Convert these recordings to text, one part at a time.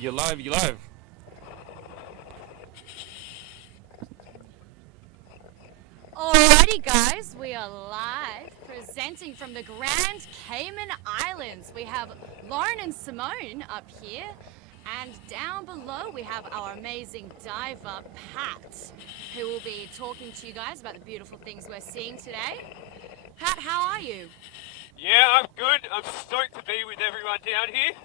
You're live, you're live. Alrighty guys, we are live presenting from the Grand Cayman Islands. We have Lauren and Simone up here, and down below we have our amazing diver Pat, who will be talking to you guys about the beautiful things we're seeing today. Pat, how are you? Yeah, I'm good. I'm stoked to be with everyone down here.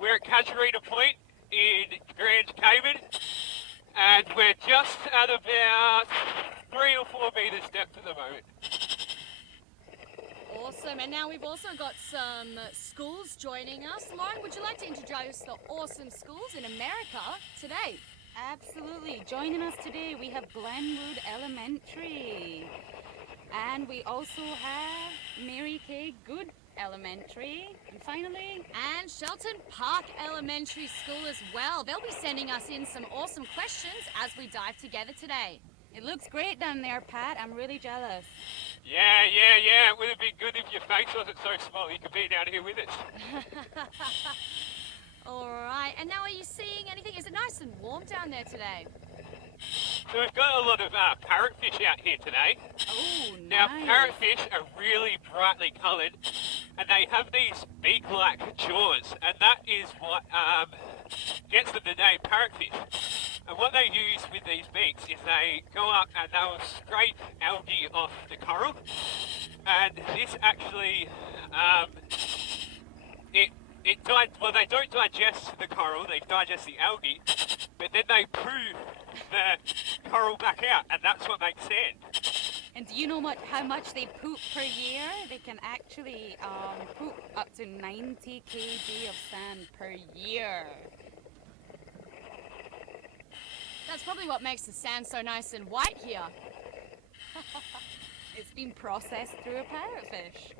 We're at Casuarina Point in Grand Cayman, and we're just at about 3 or 4 meters depth at the moment. Awesome, and now we've also got some schools joining us. Lauren, would you like to introduce the awesome schools in America today? Absolutely. Joining us today, we have Glenwood Elementary. And we also have Mary Kay Good Elementary. And finally, and Shelton Park Elementary School as well. They'll be sending us in some awesome questions as we dive together today. It looks great down there, Pat. I'm really jealous. Yeah. It would have been good if your face wasn't so small. You could be down here with us. Alright, and now are you seeing anything? Is it nice and warm down there today? So we've got a lot of parrotfish out here today. Oh, Now, nice. parrotfish are really brightly coloured, and they have these beak-like jaws, and that is what gets them the name parrotfish. And what they use with these beaks is they go up and they'll scrape algae off the coral, and this actually, they don't digest the coral, they digest the algae, but then they poo the coral back out, and that's what makes sand. And do you know how much they poop per year? They can actually poop up to 90 kg of sand per year. That's probably what makes the sand so nice and white here. It's been processed through a parrotfish.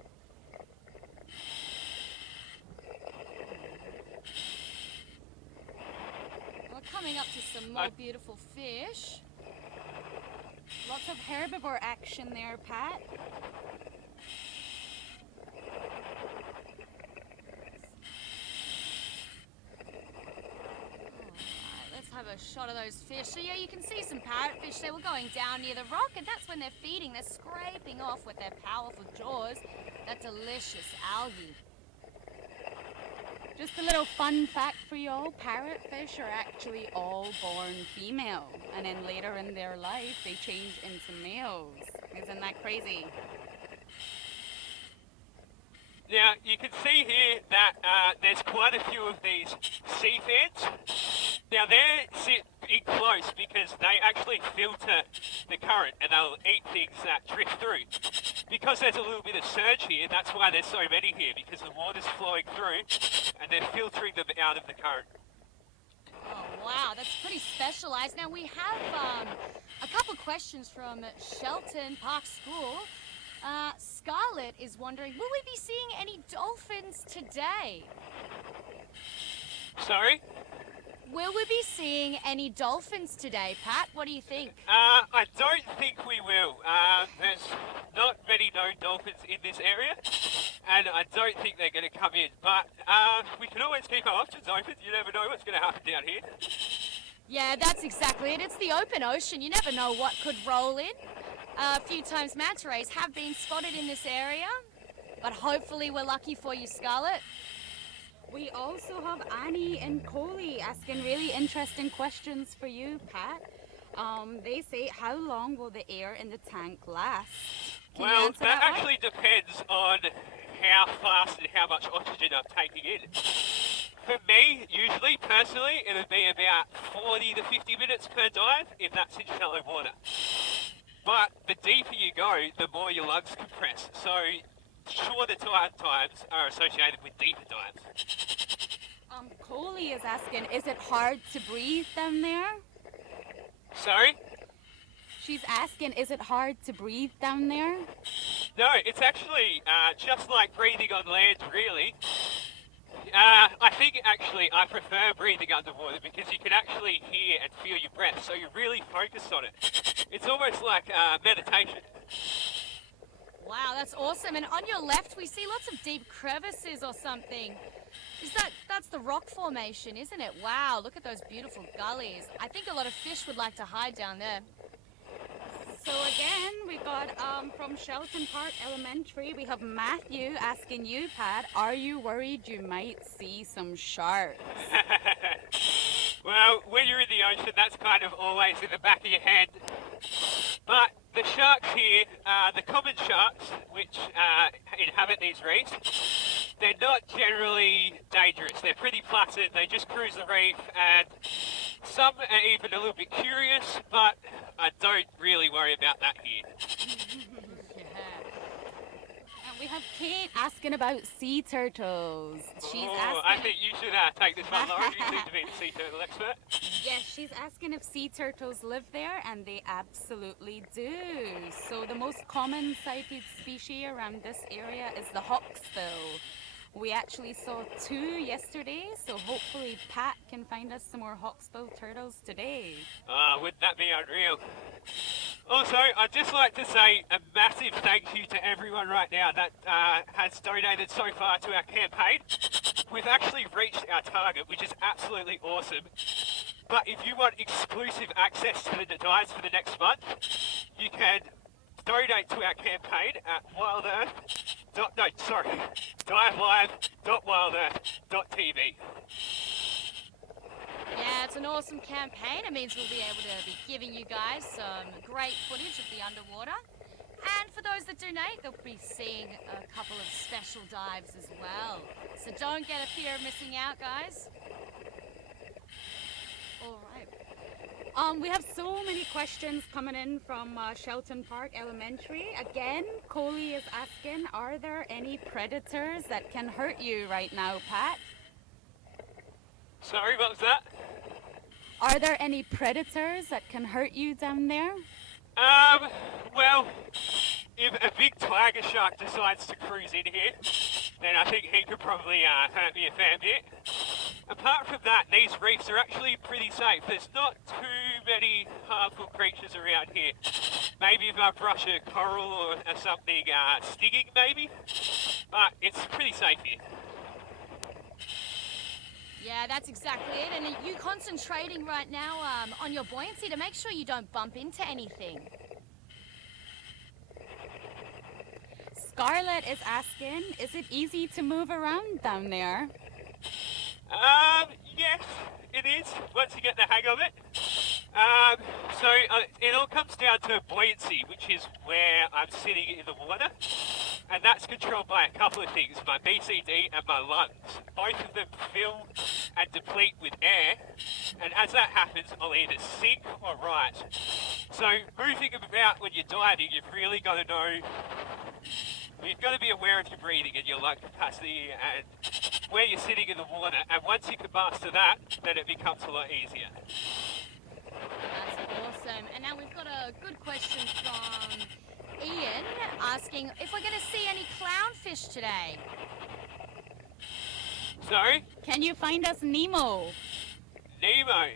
We're coming up to some more beautiful fish. Lots of herbivore action there, Pat. Have a shot of those fish. So yeah, you can see some parrotfish. They were going down near the rock, and that's when they're feeding. They're scraping off with their powerful jaws that delicious algae. Just a little fun fact for y'all, parrotfish are actually all born female, and then later in their life they change into males. Isn't that crazy? Now, you can see here that there's quite a few of these sea fans. Now, they sit in close because they actually filter the current and they'll eat things that drift through. Because there's a little bit of surge here, that's why there's so many here, because the water's flowing through and they're filtering them out of the current. Oh, wow, that's pretty specialized. Now, we have a couple questions from Shelton Park School. Scarlett is wondering, will we be seeing any dolphins today? Sorry? Will we be seeing any dolphins today, Pat? What do you think? I don't think we will. There's not many known dolphins in this area, and I don't think they're going to come in. But we can always keep our options open. You never know what's going to happen down here. Yeah, that's exactly it. It's the open ocean. You never know what could roll in. A few times manta rays have been spotted in this area, but hopefully we're lucky for you, Scarlett. We also have Annie and Coley asking really interesting questions for you, Pat. They say, how long will the air in the tank last? Can you Well, answer that one? actually depends on how fast and how much oxygen I'm taking in. For me, usually, personally, it'll be about 40 to 50 minutes per dive if that's in shallow water. But the deeper you go, the more your lungs compress. So shorter dive times are associated with deeper dives. Coley is asking, is it hard to breathe down there? Sorry? She's asking, is it hard to breathe down there? No, it's actually just like breathing on land, really. I think actually I prefer breathing underwater because you can actually hear and feel your breath, so you're really focused on it. It's almost like meditation. Wow, that's awesome. And on your left, we see lots of deep crevices or something. That's the rock formation, isn't it? Wow, look at those beautiful gullies. I think a lot of fish would like to hide down there. So again, we got from Shelton Park Elementary, we have Matthew asking you, Pat, are you worried you might see some sharks? Well, when you're in the ocean, that's kind of always in the back of your head. But the sharks here, the common sharks, which inhabit these reefs, they're not generally dangerous. They're pretty placid. They just cruise the reef, and some are even a little bit curious, but I don't really worry about that here. And we have Kate asking about sea turtles. She's asking. I think you should take this one, Lauren. You seem to be the sea turtle expert. Yes, she's asking if sea turtles live there, and they absolutely do. So the most common sighted species around this area is the hawksbill. We actually saw 2 yesterday, so hopefully Pat can find us some more hawksbill turtles today. Wouldn't that be unreal? Also, I'd just like to say a massive thank you to everyone right now that has donated so far to our campaign. We've actually reached our target, which is absolutely awesome. But if you want exclusive access to the dives for the next month, you can donate to our campaign at diveLIVE.wildearth.tv. Yeah, it's an awesome campaign. It means we'll be able to be giving you guys some great footage of the underwater. And for those that donate, they'll be seeing a couple of special dives as well. So don't get a fear of missing out, guys. All right. We have so many questions coming in from Shelton Park Elementary. Again, Coley is asking, are there any predators that can hurt you right now, Pat? Sorry, what was that? Are there any predators that can hurt you down there? Well, if a big tiger shark decides to cruise in here, then I think he could probably hurt me a fair bit. Apart from that, these reefs are actually pretty safe. There's not too many harmful creatures around here. Maybe if I brush a coral or something stinging, maybe. But it's pretty safe here. Yeah, that's exactly it. And are you concentrating right now on your buoyancy to make sure you don't bump into anything? Scarlett is asking, is it easy to move around down there? Yes, it is, once you get the hang of it. It all comes down to buoyancy, which is where I'm sitting in the water. And that's controlled by a couple of things, my BCD and my lungs. Both of them fill and deplete with air, and as that happens, I'll either sink or rise. So moving about when you're diving, you've really got to know, you've got to be aware of your breathing and your lung capacity and where you're sitting in the water, and once you can master that, then it becomes a lot easier. That's awesome. And now we've got a good question from Ian asking if we're going to see any clownfish today. Sorry? Can you find us Nemo? Nemo.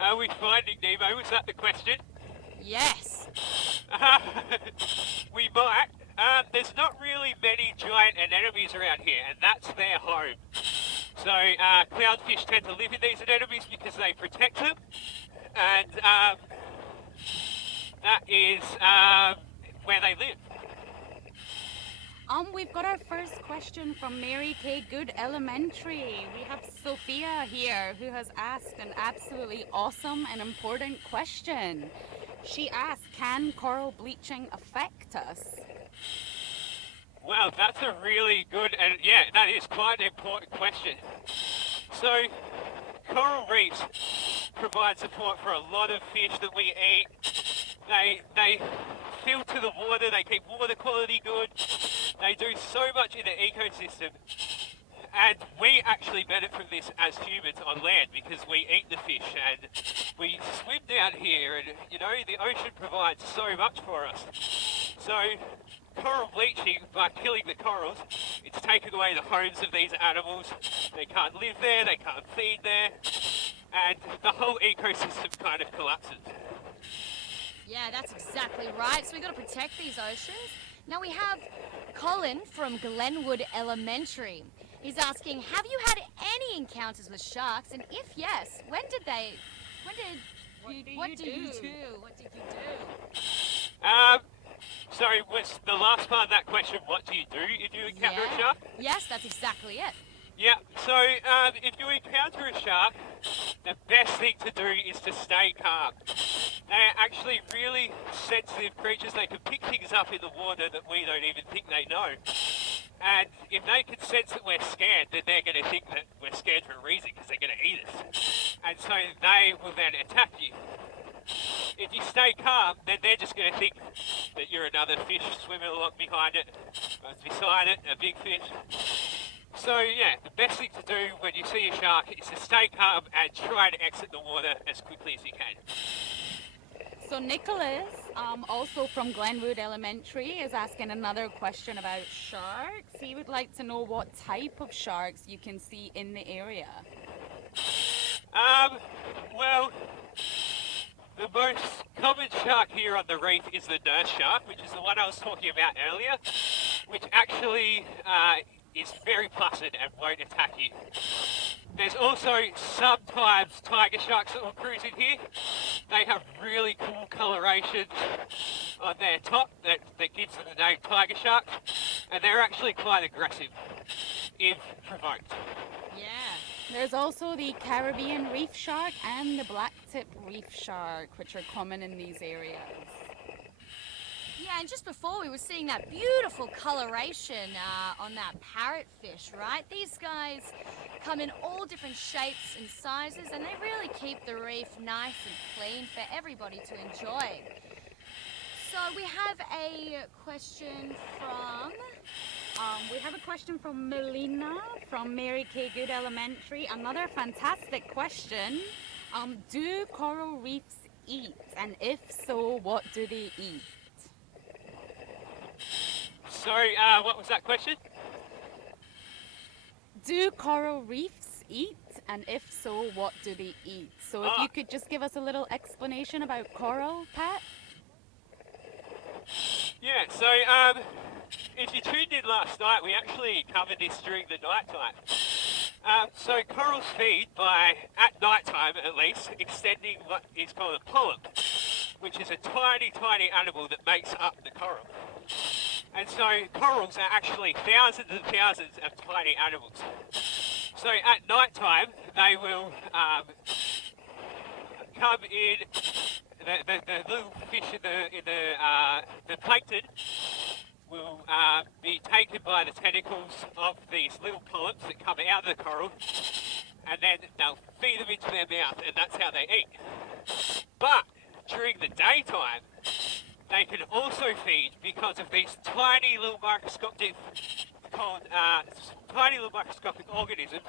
Are we finding Nemo? Was that the question? Yes. We might. There's not really many giant anemones around here, and that's their home. So clownfish tend to live in these anemones because they protect them, and that is where they live. We've got our first question from Mary K. Good Elementary. We have Sophia here who has asked an absolutely awesome and important question. She asked, can coral bleaching affect us? Well, that's a really good, and yeah, that is quite an important question. So, coral reefs provide support for a lot of fish that we eat. They filter the water, they keep water quality good, they do so much in the ecosystem. And we actually benefit from this as humans on land because we eat the fish and we swim down here, and you know, the ocean provides so much for us. So coral bleaching, by killing the corals, it's taken away the homes of these animals. They can't live there, they can't feed there, and the whole ecosystem kind of collapses. Yeah, that's exactly right. So we've got to protect these oceans. Now we have Colin from Glenwood Elementary. He's asking, have you had any encounters with sharks? And if yes, what did you do? What did you do? Sorry, was the last part of that question, what do you do if you encounter a shark? Yes, that's exactly it. Yeah, so if you encounter a shark, the best thing to do is to stay calm. They're actually really sensitive creatures. They can pick things up in the water that we don't even think they know. And if they can sense that we're scared, then they're going to think that we're scared for a reason because they're going to eat us. And so they will then attack you. If you stay calm, then they're just going to think that you're another fish swimming along behind it, or beside it, a big fish. So yeah, the best thing to do when you see a shark is to stay calm and try to exit the water as quickly as you can. So Nicholas, also from Glenwood Elementary, is asking another question about sharks. He would like to know what type of sharks you can see in the area. Well, the most common shark here on the reef is the nurse shark, which is the one I was talking about earlier, which actually is very placid and won't attack you. There's also sometimes tiger sharks that will cruise in here. They have really cool coloration on their top that gives them the name tiger shark, and they're actually quite aggressive if provoked. Yeah. There's also the Caribbean reef shark and the blacktip reef shark, which are common in these areas. Yeah, and just before we were seeing that beautiful coloration on that parrotfish, right? These guys come in all different shapes and sizes, and they really keep the reef nice and clean for everybody to enjoy. So we have a question from Melina from Mary K. Good Elementary. Another fantastic question. Do coral reefs eat? And if so, what do they eat? Sorry, what was that question? Do coral reefs eat? And if so, what do they eat? So if you could just give us a little explanation about coral, Pat? Yeah, so if you tuned in last night, we actually covered this during the night time. So corals feed by, at night time at least, extending what is called a polyp, which is a tiny, tiny animal that makes up the coral. And so corals are actually thousands and thousands of tiny animals. So at night time, they will come in, the little fish in the plankton will be taken by the tentacles of these little polyps that come out of the coral, and then they'll feed them into their mouth, and that's how they eat. But during the daytime, they can also feed because of these tiny little microscopic organisms.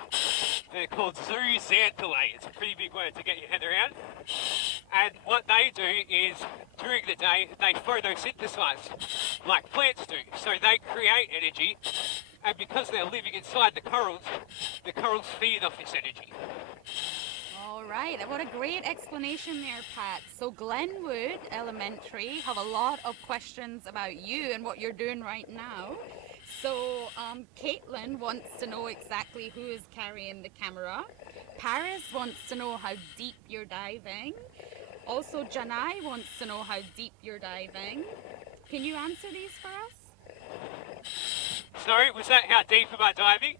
They're called zooxanthellae. It's a pretty big word to get your head around. And what they do is, during the day, they photosynthesize, like plants do. So they create energy, and because they're living inside the corals feed off this energy. All right, what a great explanation there, Pat. So Glenwood Elementary have a lot of questions about you and what you're doing right now. So Caitlin wants to know exactly who is carrying the camera. Paris wants to know how deep you're diving. Also, Janai wants to know how deep you're diving. Can you answer these for us? Sorry, was that how deep am I diving?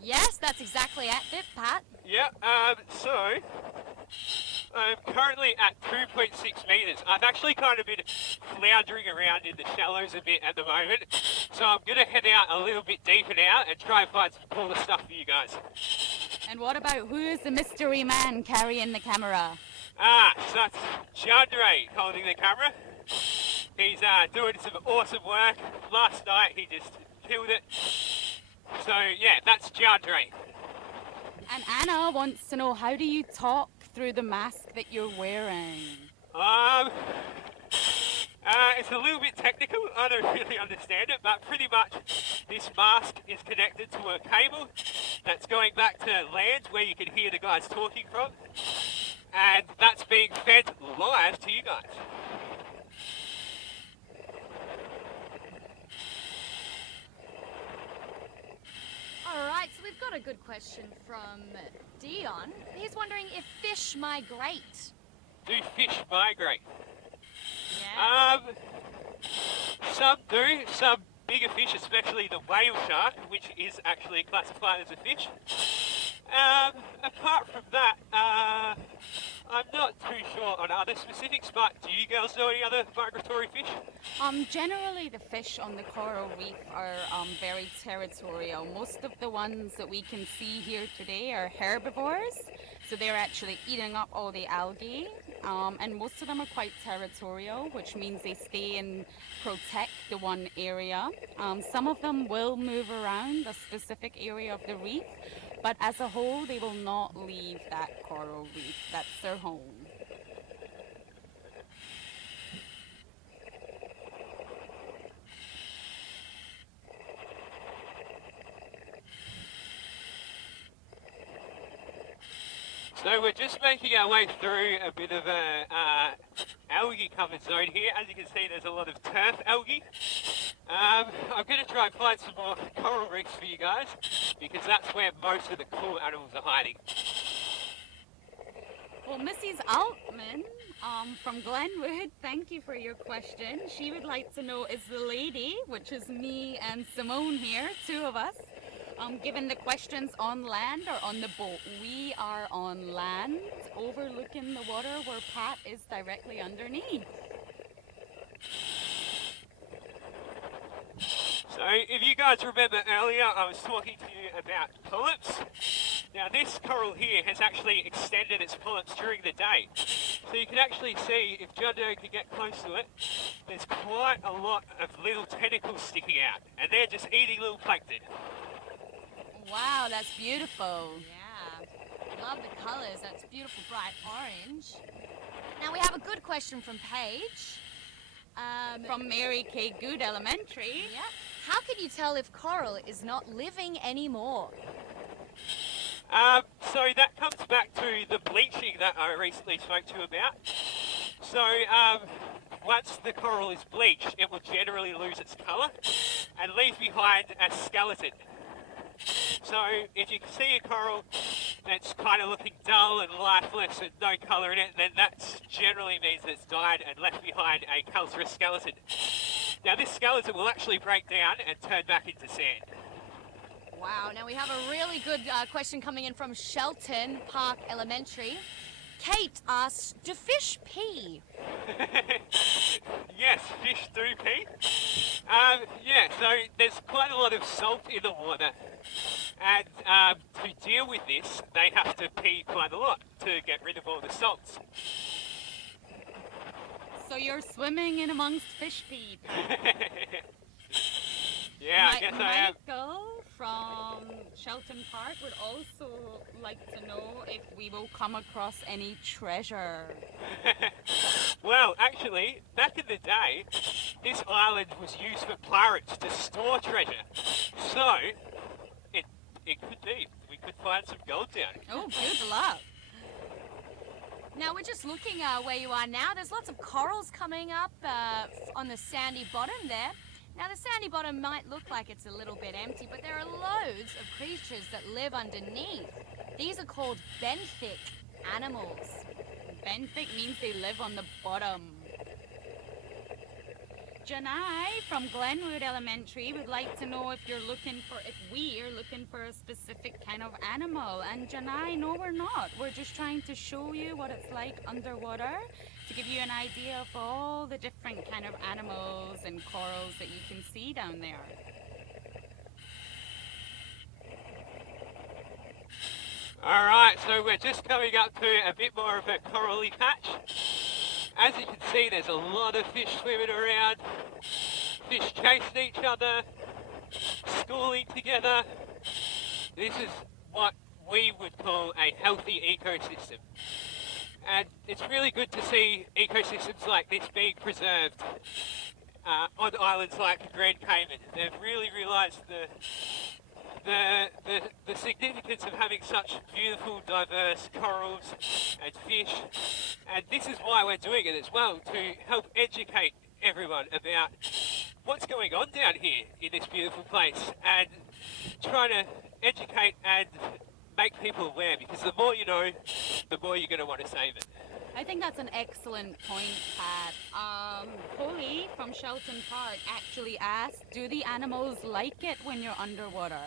Yes, that's exactly it, Pat. Yeah, so I'm currently at 2.6 metres. I've actually kind of been floundering around in the shallows a bit at the moment, so I'm going to head out a little bit deeper now and try and find some cooler stuff for you guys. And what about who is the mystery man carrying the camera? So that's Chandra holding the camera. He's doing some awesome work. Last night he just killed it. So yeah, that's Chandra. And Anna wants to know, how do you talk through the mask that you're wearing? It's a little bit technical. I don't really understand it, but pretty much this mask is connected to a cable that's going back to land where you can hear the guys talking from, and that's being fed live to you guys. Alright, got a good question from Dion. He's wondering if fish migrate. Do fish migrate? Yeah. Some do. Some bigger fish, especially the whale shark, which is actually classified as a fish. Apart from that, I'm not too sure on other specifics, but do you girls know any other migratory fish? Generally, the fish on the coral reef are very territorial. Most of the ones that we can see here today are herbivores, so they're actually eating up all the algae, and most of them are quite territorial, which means they stay and protect the one area. Some of them will move around a specific area of the reef, but as a whole, they will not leave that coral reef. That's their home. So we're just making our way through a bit of a algae covered zone here. As you can see, there's a lot of turf algae. I'm going to try and find some more coral reefs for you guys, because that's where most of the cool animals are hiding. Well, Mrs. Altman from Glenwood, thank you for your question. She would like to know, is the lady, which is me and Simone here, two of us, given the questions on land or on the boat? We are on land, overlooking the water where Pat is directly underneath. So if you guys remember earlier, I was talking to you about polyps. Now this coral here has actually extended its polyps during the day. So you can actually see, if John Doe can get close to it, there's quite a lot of little tentacles sticking out, and they're just eating little plankton. Wow, that's beautiful. Yeah. Love the colours. That's beautiful bright orange. Now we have a good question from Paige. From Mary K. Good Elementary. Yeah. How can you tell if coral is not living anymore? So that comes back to the bleaching that I recently spoke to you about. So once the coral is bleached, it will generally lose its colour and leave behind a skeleton. So if you can see a coral that's kind of looking dull and lifeless and no colour in it, then that generally means that it's died and left behind a calcareous skeleton. Now this skeleton will actually break down and turn back into sand. Wow, now we have a really good question coming in from Shelton Park Elementary. Kate asks, do fish pee? Yes, fish do pee. Yeah, so there's quite a lot of salt in the water, and to deal with this, they have to pee quite a lot to get rid of all the salts. So you're swimming in amongst fish pee. Yeah, I guess I am. Michael from Shelton Park would also like to know if we will come across any treasure. Well, actually, back in the day, this island was used for pirates to store treasure. So, it could be. We could find some gold down here. Oh, good luck. Now we're just looking where you are now. There's lots of corals coming up on the sandy bottom there. Now the sandy bottom might look like it's a little bit empty, but there are loads of creatures that live underneath. These are called benthic animals. Benthic means they live on the bottom. Janai from Glenwood Elementary would like to know if we are looking for a specific kind of animal. And Janai, no, we're not. We're just trying to show you what it's like underwater, to give you an idea of all the different kind of animals and corals that you can see down there. Alright, so we're just coming up to a bit more of a corally patch. As you can see, there's a lot of fish swimming around, fish chasing each other, schooling together. This is what we would call a healthy ecosystem. And it's really good to see ecosystems like this being preserved on islands like Grand Cayman. They've really realised the significance of having such beautiful, diverse corals and fish. And this is why we're doing it as well, to help educate everyone about what's going on down here in this beautiful place and trying to educate and make people aware, because the more you know, the more you're going to want to save it. I think that's an excellent point, Pat. Polly from Shelton Park actually asked, do the animals like it when you're underwater?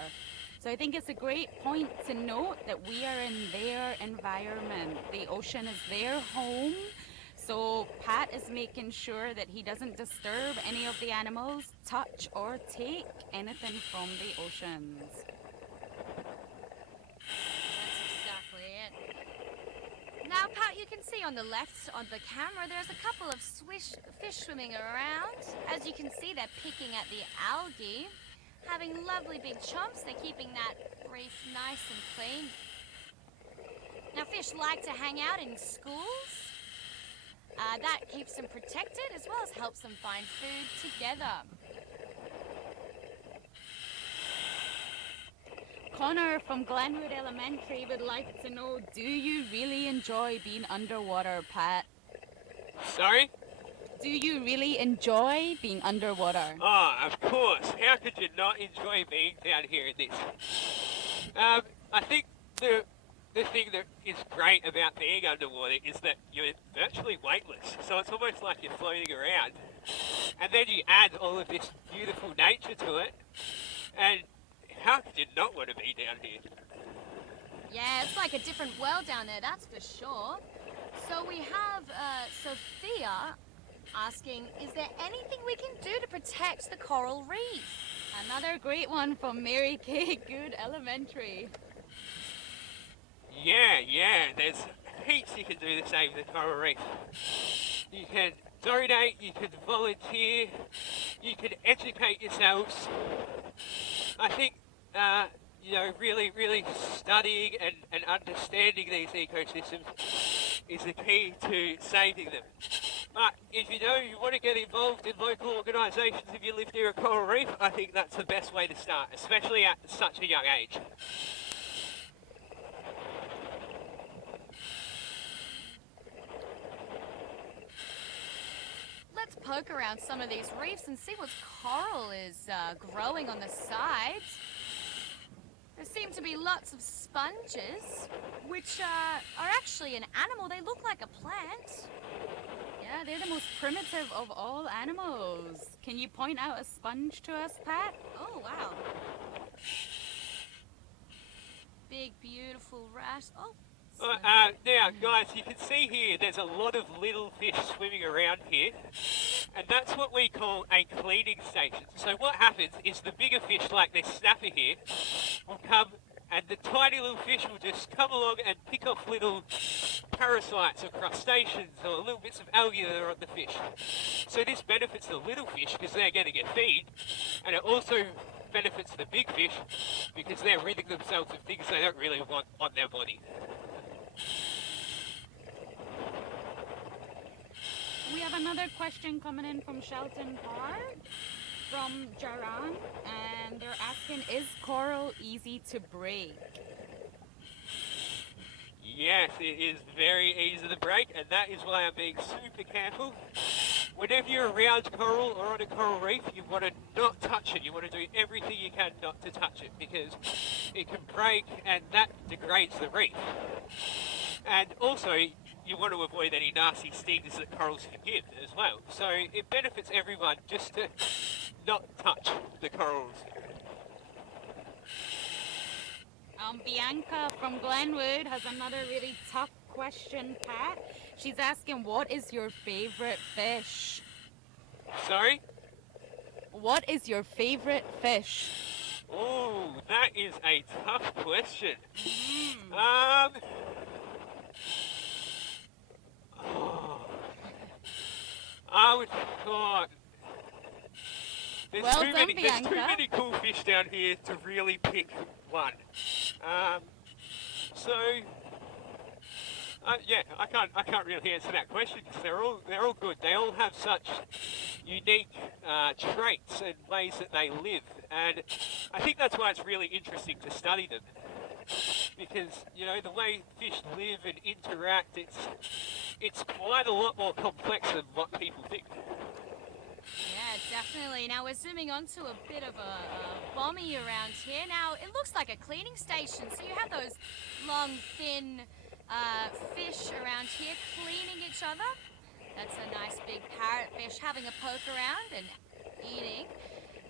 So I think it's a great point to note that we are in their environment. The ocean is their home. So Pat is making sure that he doesn't disturb any of the animals, touch or take anything from the oceans. That's exactly it. Now, Pat, you can see on the left on the camera, there's a couple of fish swimming around. As you can see, they're picking at the algae, having lovely big chomps. They're keeping that reef nice and clean. Now, fish like to hang out in schools. That keeps them protected as well as helps them find food together. Connor from Glenwood Elementary would like to know, do you really enjoy being underwater, Pat? Sorry? Do you really enjoy being underwater? Oh, of course. How could you not enjoy being down here in this? I think the thing that is great about being underwater is that you're virtually weightless. So it's almost like you're floating around. And then you add all of this beautiful nature to it. And how could you not want to be down here? Yeah, it's like a different world down there, that's for sure. So we have Sophia asking, is there anything we can do to protect the coral reef? Another great one from Mary Kay Good Elementary. Yeah, there's heaps you can do to save the coral reef. You can donate, you can volunteer, you can educate yourselves. I think, really studying and understanding these ecosystems is the key to saving them. But if you want to get involved in local organisations if you live near a coral reef, I think that's the best way to start, especially at such a young age. Let's poke around some of these reefs and see what coral is growing on the sides. There seem to be lots of sponges, which are actually an animal. They look like a plant. Yeah, they're the most primitive of all animals. Can you point out a sponge to us, Pat? Oh, wow. Big, beautiful rat. Oh. Now, guys, you can see here there's a lot of little fish swimming around here, and that's what we call a cleaning station. So what happens is the bigger fish, like this snapper here, will come, and the tiny little fish will just come along and pick off little parasites or crustaceans or little bits of algae that are on the fish. So this benefits the little fish because they're getting a feed, and it also benefits the big fish because they're ridding themselves of things they don't really want on their body. We have another question coming in from Shelton Park, from Jaran, and they're asking, is coral easy to break? Yes, it is very easy to break, and that is why I'm being super careful. Whenever you're around coral or on a coral reef, you want to not touch it. You want to do everything you can not to touch it because it can break and that degrades the reef. And also, you want to avoid any nasty stings that corals can give as well. So it benefits everyone just to not touch the corals. Bianca from Glenwood has another really tough question, Pat. She's asking, what is your favorite fish? Sorry? What is your favorite fish? Oh, that is a tough question. I would thought there's too many cool fish down here to really pick one. I can't really answer that question because they're all good. They all have such unique traits and ways that they live, and I think that's why it's really interesting to study them. Because the way fish live and interact, it's quite a lot more complex than what people think. Yeah, it Definitely. Now we're zooming onto a bit of a bommy around here. Now it looks like a cleaning station. So you have those long, thin fish around here cleaning each other. That's a nice big parrotfish having a poke around and eating.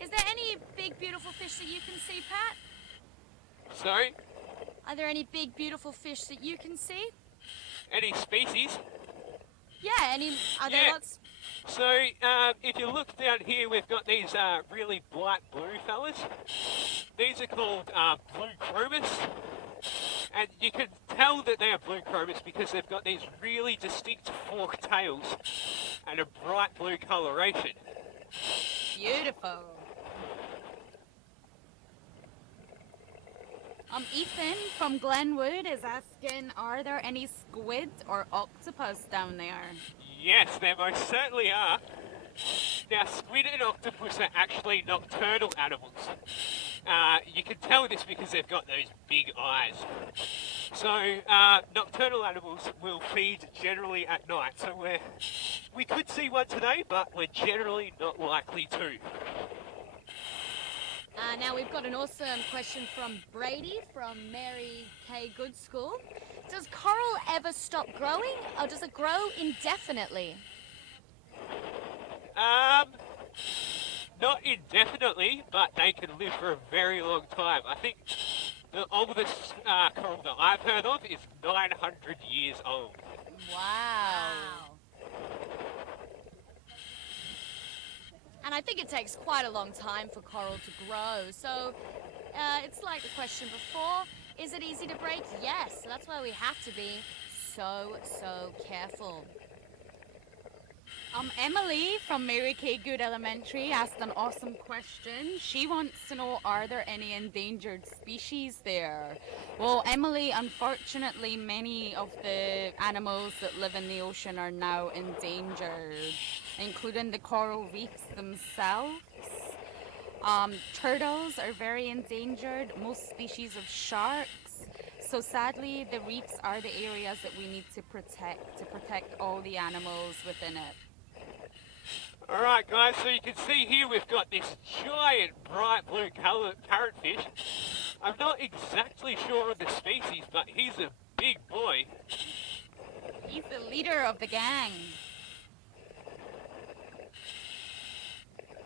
Is there any big, beautiful fish that you can see, Pat? Sorry? Are there any big, beautiful fish that you can see? Any species? Yeah, are there Yeah. lots? So, if you look down here, we've got these really bright blue fellas. These are called blue chromis. And you can tell that they are blue chromis because they've got these really distinct forked tails and a bright blue coloration. Beautiful. Ethan from Glenwood is asking, are there any squid or octopus down there? Yes, there most certainly are. Now, squid and octopus are actually nocturnal animals. You can tell this because they've got those big eyes. So, nocturnal animals will feed generally at night. So we could see one today, but we're generally not likely to. Now we've got an awesome question from Brady from Mary K. Good School. Does coral ever stop growing, or does it grow indefinitely? Not indefinitely, but they can live for a very long time. I think the oldest coral that I've heard of is 900 years old. Wow. And I think it takes quite a long time for coral to grow. So it's like the question before, is it easy to break? Yes. So that's why we have to be so careful. Emily from Mary K. Good Elementary asked an awesome question. She wants to know, are there any endangered species there? Well, Emily, unfortunately, many of the animals that live in the ocean are now endangered, including the coral reefs themselves. Turtles are very endangered, most species of sharks. So sadly, the reefs are the areas that we need to protect all the animals within it. Alright guys, so you can see here we've got this giant bright blue coloured parrotfish. I'm not exactly sure of the species, but he's a big boy. He's the leader of the gang.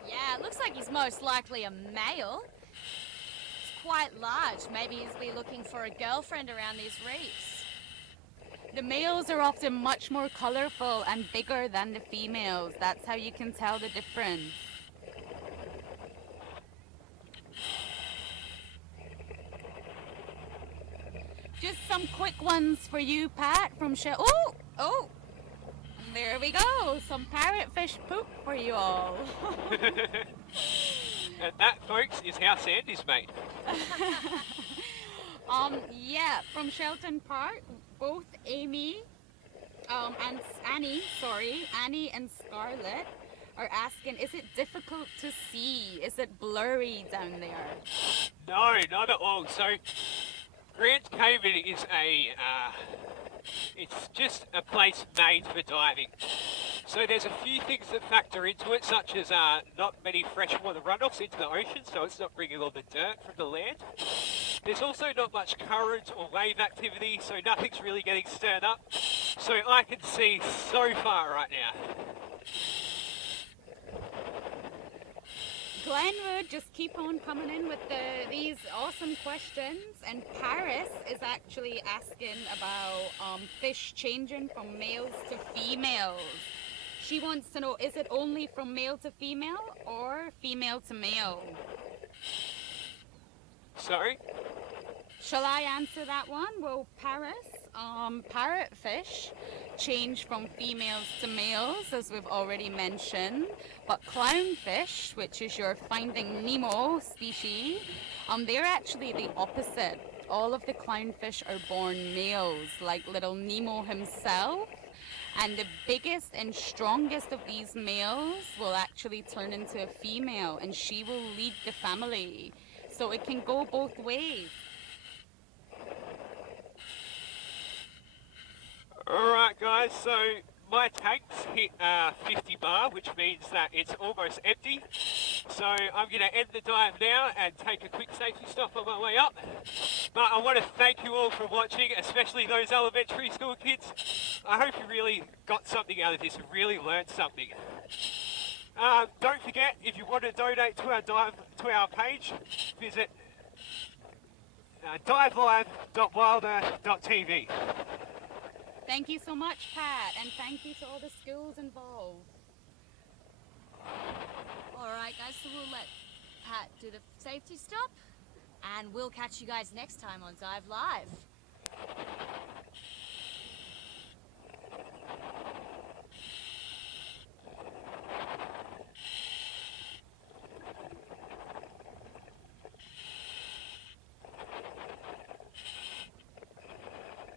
Yeah, it looks like he's most likely a male. It's quite large. Maybe he's been looking for a girlfriend around these reefs. The males are often much more colourful and bigger than the females. That's how you can tell the difference. Just some quick ones for you, Pat, from Oh! There we go. Some parrotfish poop for you all. And that, folks, is how sand is made. Yeah, from Shelton Park, both Annie and Scarlett are asking, is it difficult to see? Is it blurry down there? No, not at all. So, Grand Cayman is it's just a place made for diving. So there's a few things that factor into it, such as not many freshwater runoffs into the ocean, so it's not bringing all the dirt from the land. There's also not much current or wave activity, so nothing's really getting stirred up. So I can see so far right now. Glenwood, just keep on coming in with these awesome questions. And Paris is actually asking about fish changing from males to females. She wants to know, is it only from male to female or female to male? Sorry? Shall I answer that one? Well, Paris, parrotfish change from females to males, as we've already mentioned. But clownfish, which is your Finding Nemo species, they're actually the opposite. All of the clownfish are born males, like little Nemo himself. And the biggest and strongest of these males will actually turn into a female, and she will lead the family. So it can go both ways. Alright guys, so my tank's hit 50 bar, which means that it's almost empty. So I'm going to end the dive now and take a quick safety stop on my way up. But I want to thank you all for watching, especially those elementary school kids. I hope you really got something out of this and really learned something. Don't forget, if you want to donate to our page, visit divelive.wilder.tv. Thank you so much, Pat, and thank you to all the schools involved. Alright guys, so we'll let Pat do the safety stop, and we'll catch you guys next time on Dive Live.